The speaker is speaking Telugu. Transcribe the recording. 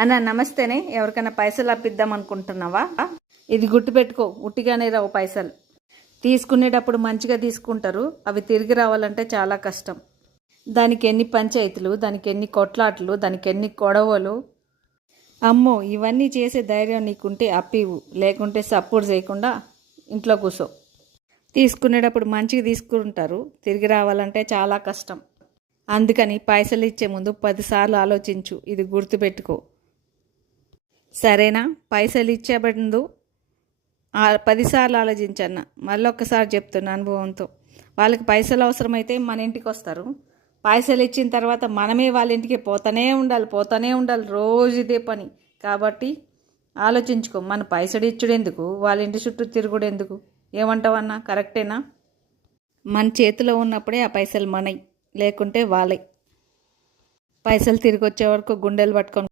అన్న నమస్తేనే. ఎవరికైనా పైసలు అప్పిద్దాం అనుకుంటున్నావా? ఇది గుర్తుపెట్టుకో, ఉట్టిగానే రావు పైసలు. తీసుకునేటప్పుడు మంచిగా తీసుకుంటారు, అవి తిరిగి రావాలంటే చాలా కష్టం. దానికి ఎన్ని పంచాయతీలు, దానికి ఎన్ని కొట్లాట్లు, దానికి ఎన్ని గొడవలు. అమ్మో, ఇవన్నీ చేసే ధైర్యం నీకుంటే అప్పివు, లేకుంటే సపోర్ట్ చేయకుండా ఇంట్లో కూర్చో. తీసుకునేటప్పుడు మంచిగా తీసుకుంటారు, తిరిగి రావాలంటే చాలా కష్టం. అందుకని పైసలు ఇచ్చే ముందు 10 సార్లు ఆలోచించు, ఇది గుర్తుపెట్టుకో. సరేనా? పైసలు ఇచ్చే ముందు 10 సార్లు ఆలోచించన్న. మళ్ళీ ఒక్కసారి చెప్తున్నా అనుభవంతో. వాళ్ళకి పైసలు అవసరమైతే మన ఇంటికి వస్తారు. పైసలు ఇచ్చిన తర్వాత మనమే వాళ్ళ ఇంటికి పోతూనే ఉండాలి. రోజు ఇదే పని. కాబట్టి ఆలోచించుకో, మన పైసలు ఇచ్చుడు ఎందుకు, వాళ్ళ ఇంటి చుట్టూ తిరుగుడు ఎందుకు? ఏమంటావన్నా? కరెక్టేనా? మన చేతిలో ఉన్నప్పుడే ఆ పైసలు మనయి, లేకుంటే వాళ్ళై. పైసలు తిరిగి వచ్చే వరకు గుండెలు పట్టుకొని